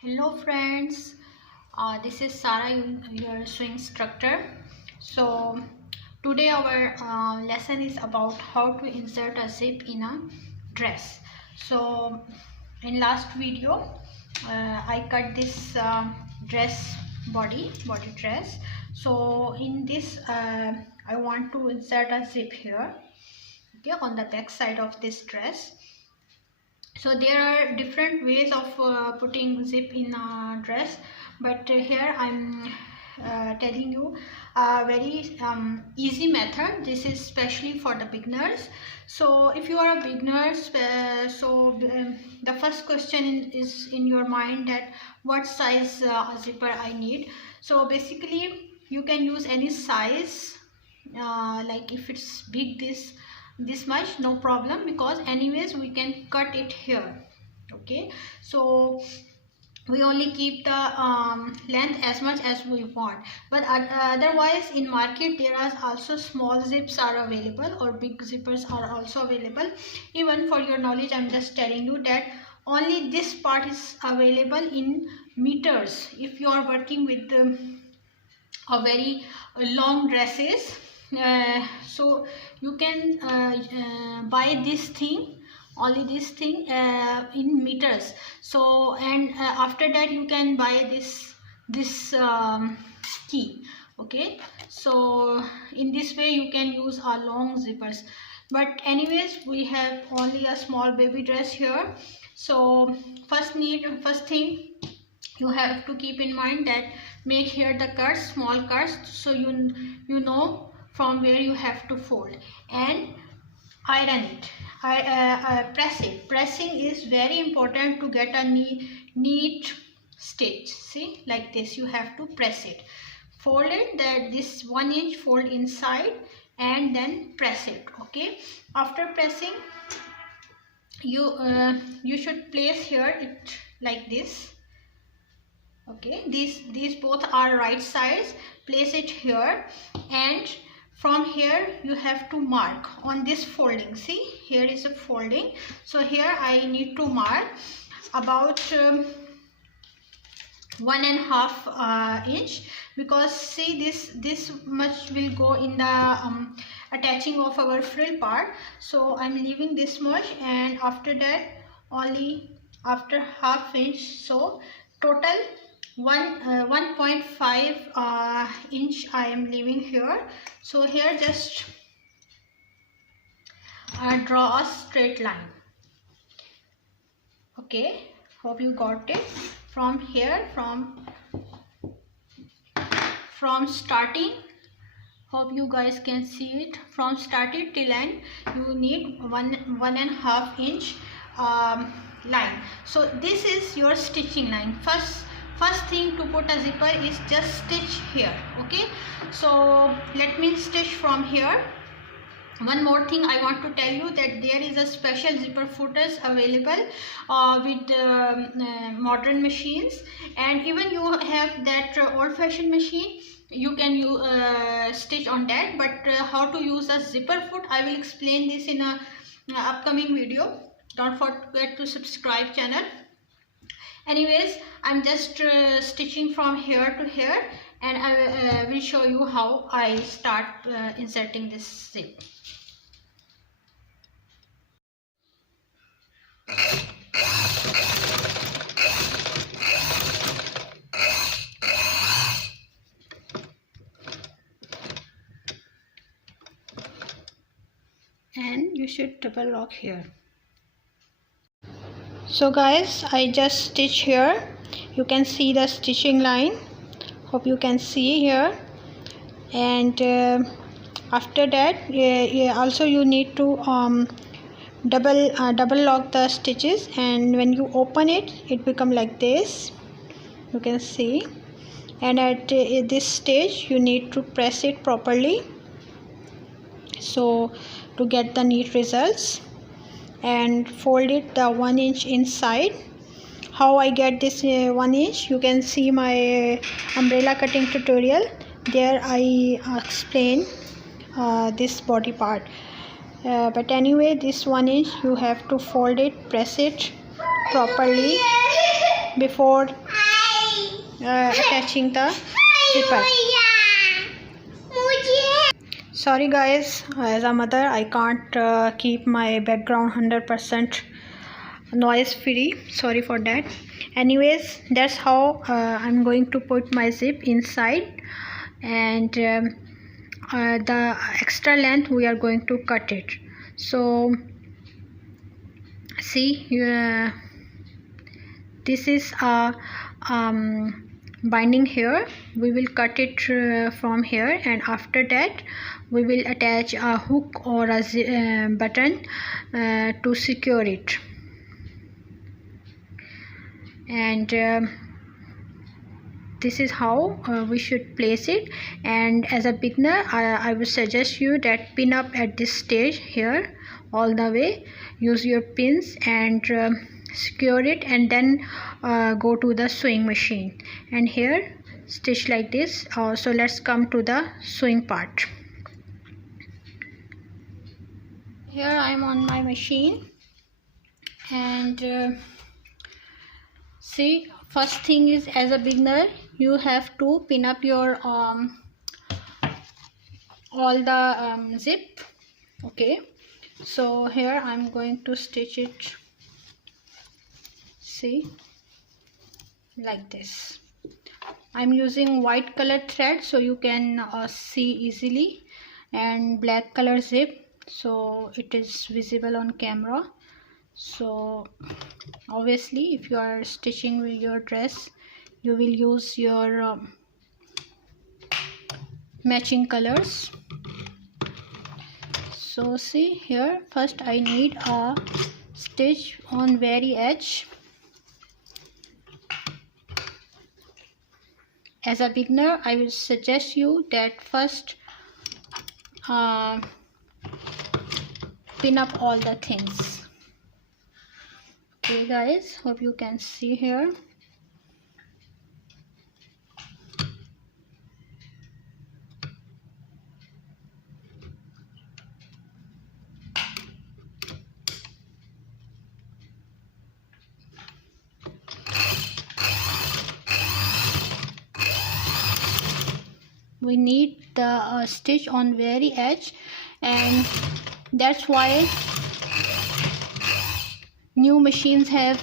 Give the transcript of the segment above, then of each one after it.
Hello friends, this is Sarah, your swing instructor. So today our lesson is about how to insert a zip in a dress. So in last video I cut this dress body dress. So in this I want to insert a zip here, okay, on the back side of this dress. So there are different ways of putting zip in a dress, but here I'm telling you a very easy method. This is especially for the beginners. So if you are a beginner, the first question is in your mind that what size zipper I need. So basically you can use any size, like if it's big this much, no problem, because anyways we can cut it here. Okay, so we only keep the length as much as we want, but otherwise in market there are also small zips are available or big zippers are also available. Even for your knowledge, I'm just telling you that only this part is available in meters. If you are working with a very long dresses, so you can buy this thing, only this thing in meters. So and after that you can buy this key. Okay, so in this way you can use our long zippers, but anyways we have only a small baby dress here. So first thing you have to keep in mind that make here the cuts, small cuts, so you know from where you have to fold, and iron it. Press it. Pressing is very important to get a neat stitch. See, like this you have to press it. Fold it, that this 1 inch fold inside and then press it. Okay, after pressing you should place here it like this. Okay, these both are right sides. Place it here, and from here you have to mark on this folding. See, here is a folding, so here I need to mark about 1.5 inch, because see this much will go in the attaching of our frill part. So I'm leaving this much, and after that only after ½ inch, so total 1.5 inch I am leaving here. So here just draw a straight line. Okay, hope you got it. From here, from starting, hope you guys can see it, from starting till end you need 1.5 inch line. So this is your stitching line. First thing to put a zipper is just stitch here. Okay, so let me stitch from here. One more thing I want to tell you, that there is a special zipper footers available with modern machines, and even you have that old-fashioned machine, you can stitch on that. But how to use a zipper foot, I will explain this in a upcoming video. Don't forget to subscribe channel. Anyways, I'm just stitching from here to here, and I will show you how I start inserting this zip. And you should double lock here. So guys, I just stitch here. You can see the stitching line. Hope you can see here. And after that, also you need to double lock the stitches, and when you open it, it become like this. You can see. And at this stage, you need to press it properly, so to get the neat results, and fold it the 1 inch inside. How I get this 1 inch, you can see my umbrella cutting tutorial. There I explain this body part, but anyway, this 1 inch you have to fold it, press it properly before attaching the zipper. Sorry guys, as a mother I can't keep my background 100% noise free. Sorry for that. Anyways, that's how I'm going to put my zip inside, and the extra length we are going to cut it. So see, this is a binding here. We will cut it from here, and after that we will attach a hook or a button to secure it. And this is how we should place it. And as a beginner, I would suggest you that pin up at this stage here all the way. Use your pins and secure it, and then go to the sewing machine and here stitch like this. So let's come to the sewing part. Here I am on my machine, and see, first thing is, as a beginner you have to pin up your all the zip. Okay, so here I'm going to stitch it, see, like this. I'm using white color thread so you can see easily, and black color zip so it is visible on camera. So obviously if you are stitching with your dress, you will use your matching colors. So see here, first I need a stitch on very edge. As a beginner, I will suggest you that first pin up all the things. Okay guys, hope you can see here. We need the stitch on very edge, and that's why new machines have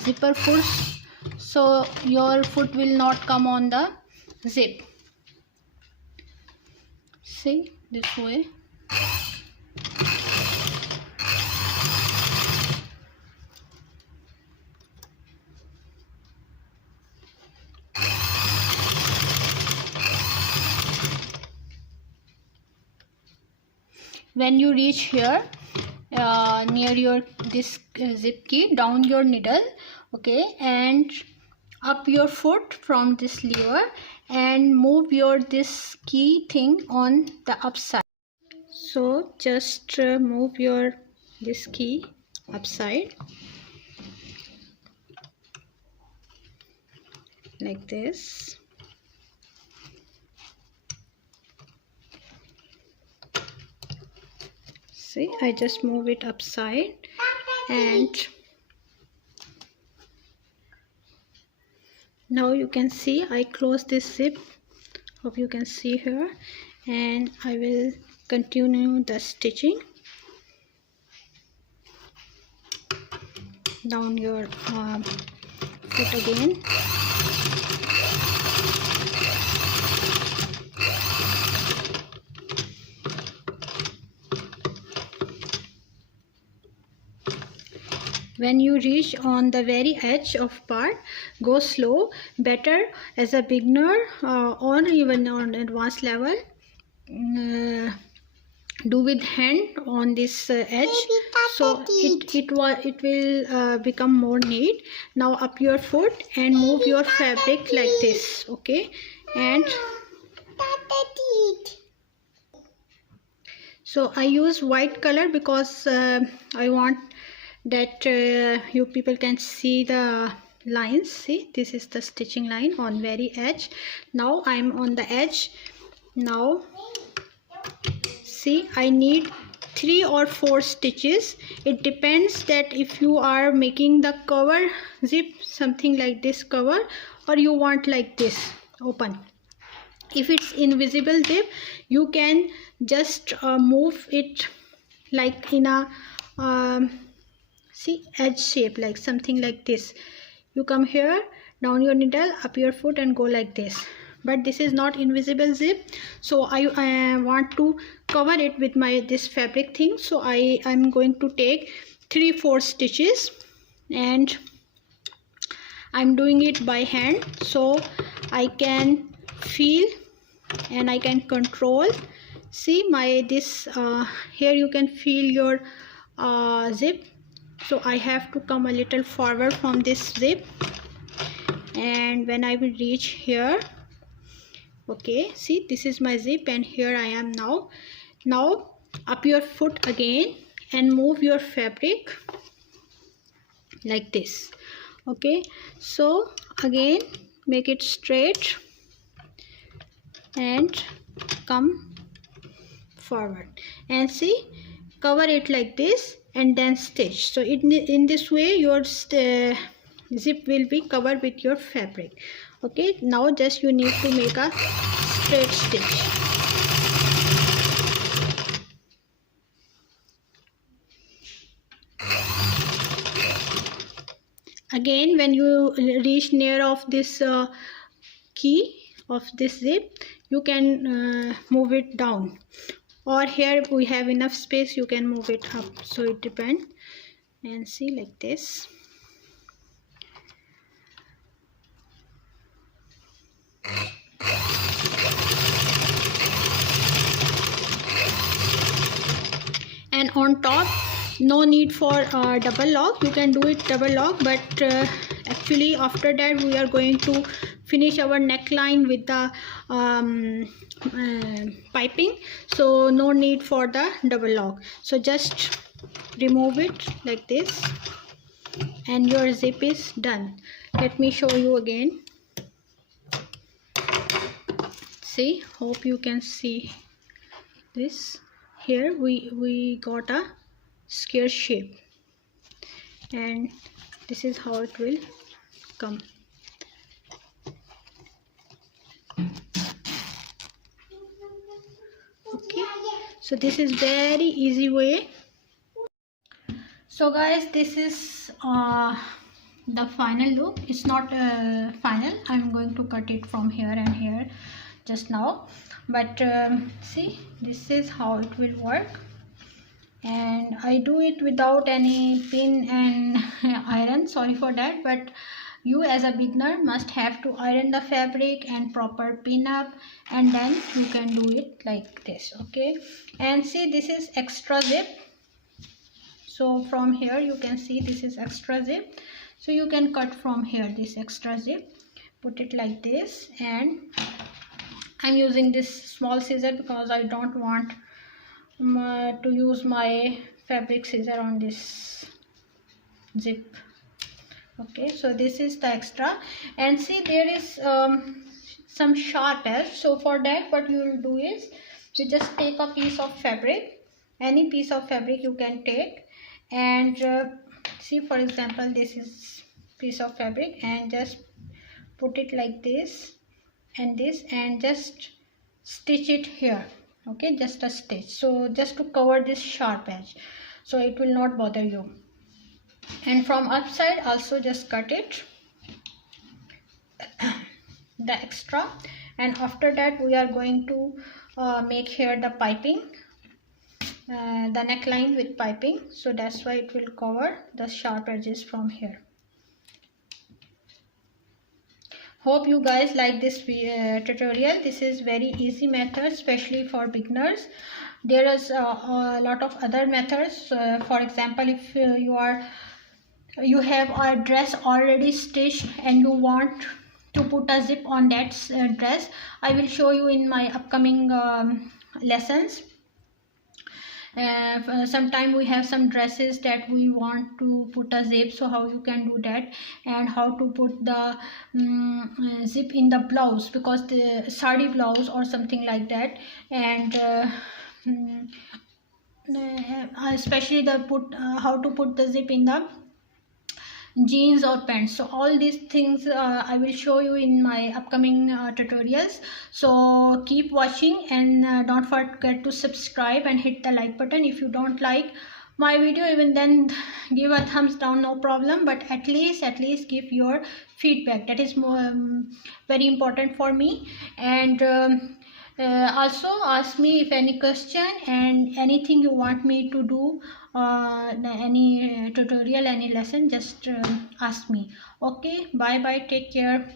zipper foots, so your foot will not come on the zip. See, this way. When you reach here near your this zip key, down your needle, okay, and up your foot from this lever, and move your this key thing on the upside. So just move your this key upside like this. See, I just move it upside, and now you can see I close this zip. Hope you can see here, and I will continue the stitching down your foot again. When you reach on the very edge of part, go slow. Better as a beginner or even on advanced level, do with hand on this edge, so it will become more neat. Now up your foot and move your fabric like this, okay, and so I use white color because I want that you people can see the lines. See, this is the stitching line on very edge. Now I'm on the edge. Now see, I need 3 or 4 stitches. It depends that if you are making the cover zip something like this cover, or you want like this open. If it's invisible zip, you can just move it like in a see, edge shape, like something like this. You come here, down your needle, up your foot, and go like this. But this is not invisible zip, so I want to cover it with my this fabric thing. So I'm going to take 3-4 stitches, and I'm doing it by hand, so I can feel and I can control. See my this here you can feel your zip. So I have to come a little forward from this zip, and when I will reach here, okay, see, this is my zip, and here I am now. Now up your foot again and move your fabric like this. Okay, so again make it straight and come forward, and see, cover it like this and then stitch. So in this way your zip will be covered with your fabric. Okay, now just you need to make a straight stitch. Again, when you reach near of this key of this zip, you can move it down, or here we have enough space, you can move it up. So it depends, and see, like this. And on top, no need for double lock. You can do it double lock, but actually after that we are going to finish our neckline with the piping, so no need for the double lock. So just remove it like this, and your zip is done. Let me show you again. See, hope you can see this. Here we got a square shape, and this is how it will come. Okay, so this is very easy way. So guys, this is the final look. It's not final. I'm going to cut it from here and here just now, but see, this is how it will work. And I do it without any pin and iron, sorry for that, but you as a beginner must have to iron the fabric and proper pin up, and then you can do it like this. Okay, and see, this is extra zip. So from here you can see this is extra zip, so you can cut from here this extra zip, put it like this. And I'm using this small scissor because I don't want to use my fabric scissor on this zip. Okay, so this is the extra, and see, there is some sharp edge. So for that, what you will do is you just take a piece of fabric, any piece of fabric you can take, and see, for example, this is piece of fabric, and just put it like this and this, and just stitch it here. Okay, just a stitch, so just to cover this sharp edge, so it will not bother you. And from upside also just cut it, the extra. And after that we are going to make here the piping, the neckline with piping, so that's why it will cover the sharp edges from here. Hope you guys like this tutorial. This is very easy method, especially for beginners. There is a lot of other methods. For example, if you have a dress already stitched and you want to put a zip on that dress, I will show you in my upcoming lessons. Sometimes we have some dresses that we want to put a zip, so how you can do that, and how to put the zip in the blouse, because the sari blouse or something like that. And especially the how to put the zip in the jeans or pants. So all these things I will show you in my upcoming tutorials. So keep watching, and don't forget to subscribe and hit the like button. If you don't like my video, even then give a thumbs down, no problem, but at least give your feedback. That is more very important for me. And also ask me if any question and anything you want me to do, any tutorial, any lesson, just ask me. Okay, bye bye, take care.